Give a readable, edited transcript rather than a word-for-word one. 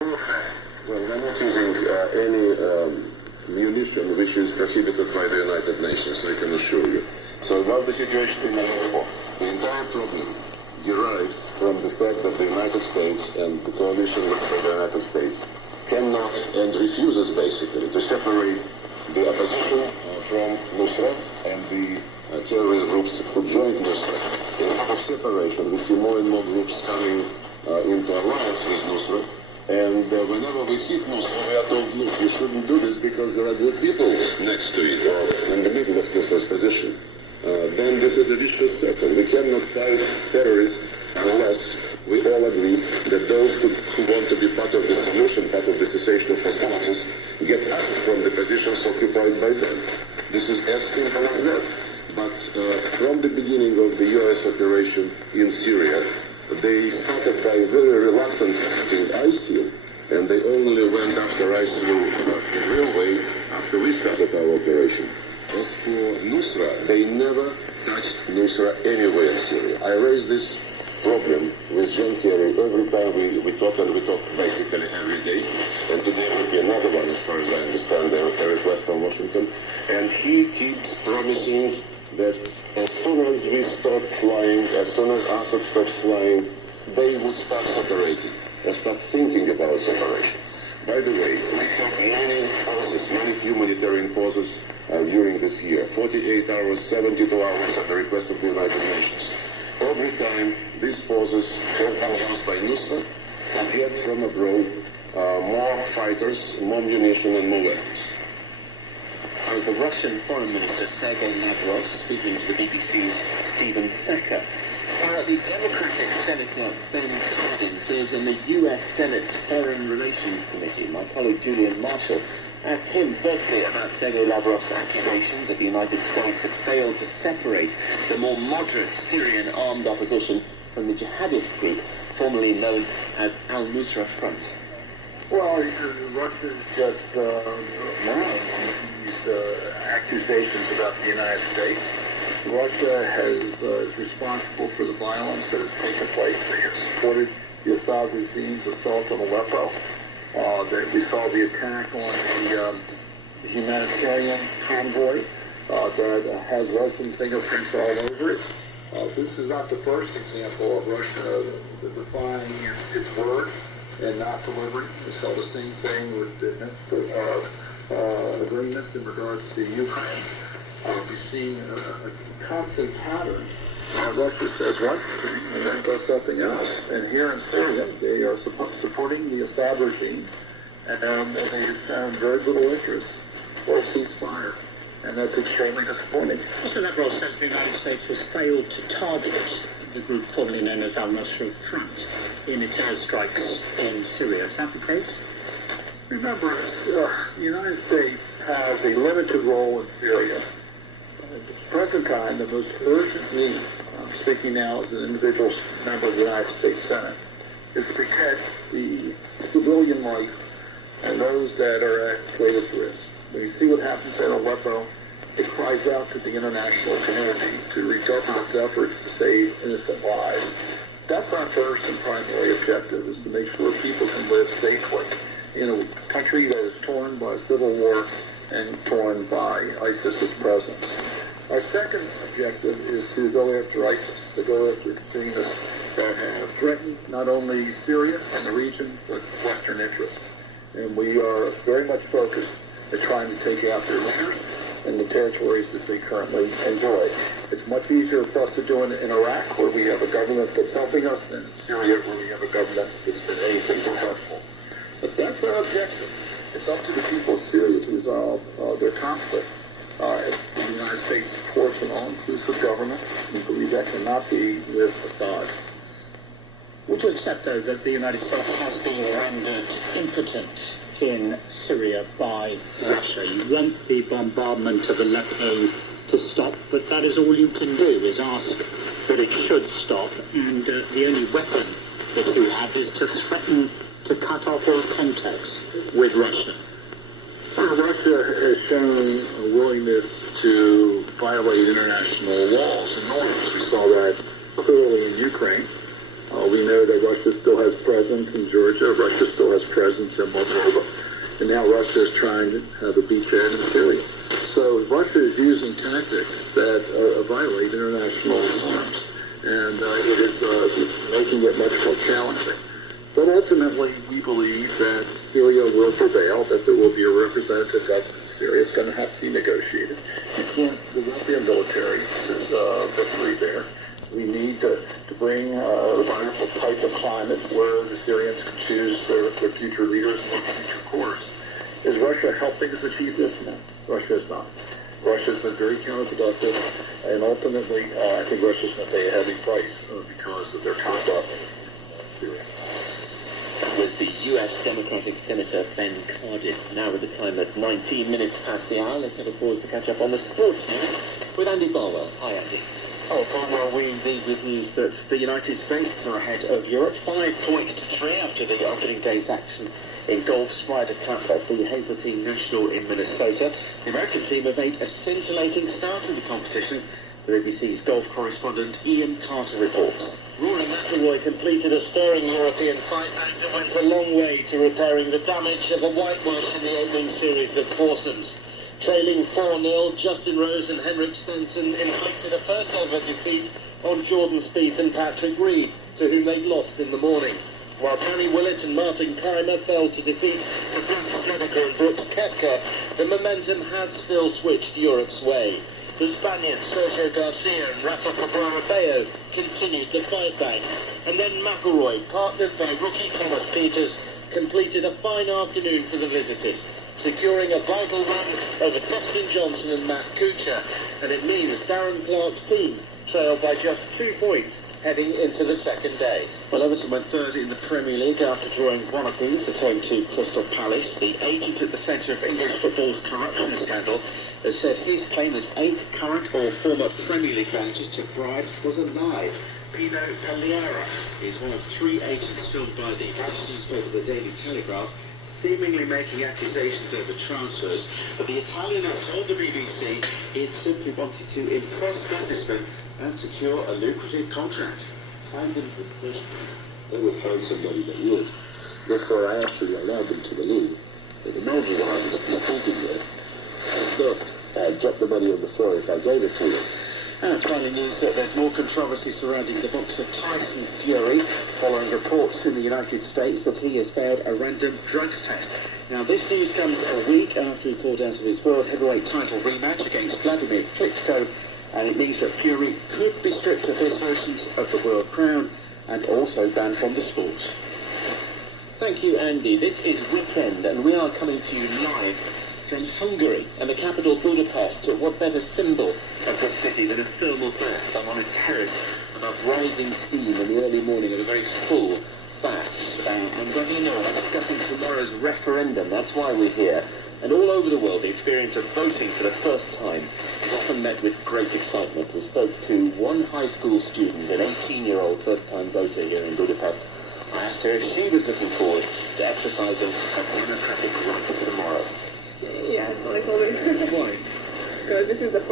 Well, we're not using any munition which is prohibited by the United Nations, I can assure you. So about the situation in Aleppo, the entire problem derives from the fact that the United States and the coalition with the United States cannot and refuses basically to separate the opposition from Nusra and the terrorist groups who joined Nusra. Instead of separation, we see more and more groups coming into alliance with Nusra. And whenever we hit Nusra, we are told, look, you shouldn't do this because there are good people next to you, or in the middle of Nusra's position. Then this is a vicious circle. We cannot fight terrorists unless we all agree that those who want to be part of the solution, part of the cessation of hostilities, get out from the positions occupied by them. This is as simple as that. But from the beginning of the U.S. operation in Syria, they started by very reluctant acting ISIL, and they only went after ISIL in real way after we started our operation. As for Nusra, they never touched Nusra anywhere in Syria. I raise this problem with John Kerry every time we talk, and we talk basically every day. And today will be another one, as far as I understand, a request from Washington. And he keeps promising that as soon as we stop flying, as soon as Assad stops flying, they would start separating, or start thinking about separation. By the way, we have many pauses, many humanitarian pauses during this year. 48 hours, 72 hours at the request of the United Nations. Every time these pauses have been used by Nusra to get from abroad more fighters, more munition and more weapons. The Russian Foreign Minister Sergei Lavrov speaking to the BBC's Stephen Secker. The Democratic Senator Ben Cardin serves on the U.S. Senate's Foreign Relations Committee. My colleague Julian Marshall asked him firstly about Sergei Lavrov's accusation that the United States had failed to separate the more moderate Syrian armed opposition from the jihadist group formerly known as Al-Nusra Front. Well, Russia just lying on these accusations about the United States. Russia is responsible for the violence that has taken place. They have supported the Assad regime's assault on Aleppo. We saw the attack on the humanitarian convoy that has Russian fingerprints all over it. This is not the first example of Russia defying its word and not delivering. We saw the same thing with the agreements in regards to Ukraine. We've seen a constant pattern. Russia says one thing and then does something else. And here in Syria, they are supporting the Assad regime, and they have found very little interest for a ceasefire. And that's extremely disappointing. Mr. Lavrov says the United States has failed to target the group formerly known as Al-Nusra Front in its airstrikes in Syria. Is that the case? Remember, the United States has a limited role in Syria. At the present time, the most urgent need, I'm speaking now as an individual member of the United States Senate, is to protect the civilian life and those that are at greatest risk. When you see what happens in Aleppo, it cries out to the international community to redouble its efforts to save innocent lives. That's our first and primary objective, is to make sure people can live safely in a country that is torn by civil war and torn by ISIS's presence. Our second objective is to go after ISIS, to go after extremists that have threatened not only Syria and the region, but Western interests. And we are very much focused at trying to take out their leaders and the territories that they currently enjoy. It's much easier for us to do it in Iraq, where we have a government that's helping us, than in Syria, where we have a government that's been anything but helpful. But that's our objective. It's up to the people of Syria to resolve their conflict. The United States supports an all-inclusive government. We believe that cannot be with Assad. Would you accept, though, that the United States has been rendered impotent in Syria by Russia? You want the bombardment of Aleppo to stop, but that is all you can do, is ask that it should stop, and the only weapon that you have is to threaten to cut off all contacts with Russia. Russia has shown a willingness to violate international laws and norms. We saw that clearly in Ukraine. We know that Russia still has presence in Georgia. Russia still has presence in Moldova. And now Russia is trying to have a beachhead in Syria. So Russia is using tactics that violate international norms. And it is making it much more challenging. But ultimately, we believe that Syria will prevail, that there will be a representative government in Syria. It's going to have to be negotiated. There won't be a military victory there. We need to bring a viable type of climate where the Syrians can choose their future leaders and their future course. Is Russia helping us achieve this? No, Russia is not. Russia has been very counterproductive, and ultimately, I think Russia is going to pay a heavy price because of their conduct in Syria. That was the U.S. Democratic Senator Ben Cardin. Now at the time of 19 minutes past the hour, let's have a pause to catch up on the sports news with Andy Barwell. Hi, Andy. Oh, Barwell, we indeed with news that the United States are ahead of Europe, 5 points to 3 after the opening day's action in golf's Ryder Cup at the Hazeltine National in Minnesota. The American team have made a scintillating start to the competition. The BBC's golf correspondent Ian Carter reports. Rory McIlroy completed a stirring European fight and went a long way to repairing the damage of a whitewash in the opening series of foursomes. Trailing 4-0, Justin Rose and Henrik Stenson inflicted a first-ever defeat on Jordan Spieth and Patrick Reed, to whom they'd lost in the morning. While Danny Willett and Martin Keimer fell to defeat for Brooks Snedeker and Brooks Koepka, the momentum had still switched Europe's way. The Spaniards Sergio Garcia and Rafa Cabrera-Bello continued the fight back, and then McIlroy, partnered by rookie Thomas Pieters, completed a fine afternoon for the visitors, securing a vital run over Dustin Johnson and Matt Kuchar, and it means Darren Clarke's team trailed by just 2 points heading into the second day. Well, Everton went third in the Premier League after drawing one apiece at home to Crystal Palace. The agent at the centre of English football's corruption scandal has said his claim that 8 current or former Premier League managers took bribes was a lie. Pino Pagliara is one of 3 agents filmed by the British newspaper The Daily Telegraph, seemingly making accusations over transfers, but the Italian has told the BBC he had simply wanted to impress businessmen and secure a lucrative contract. Find them for the first time. They would find somebody that would. Therefore, I actually allowed them to believe that the manager I was speaking with would not drop the money on the floor if I gave it to him. And finally news that there's more controversy surrounding the boxer Tyson Fury, following reports in the United States that he has failed a random drugs test. Now this news comes a week after he pulled out of his world heavyweight title rematch against Vladimir Klitschko, and it means that Fury could be stripped of his versions of the world crown and also banned from the sport. Thank you, Andy. This is Weekend, and we are coming to you live from Hungary and the capital Budapest. What better symbol of the city than a thermal bath? I'm on a terrace above rising steam in the early morning of a very full bath. And God, you know, we're discussing tomorrow's referendum. That's why we're here. And all over the world, the experience of voting for the first time is often met with great excitement. We spoke to one high school student, an 18-year-old first-time voter here in Budapest. I asked her if she was looking forward to exercising her democratic rights tomorrow. Yes, I told her. Why? Because this is the first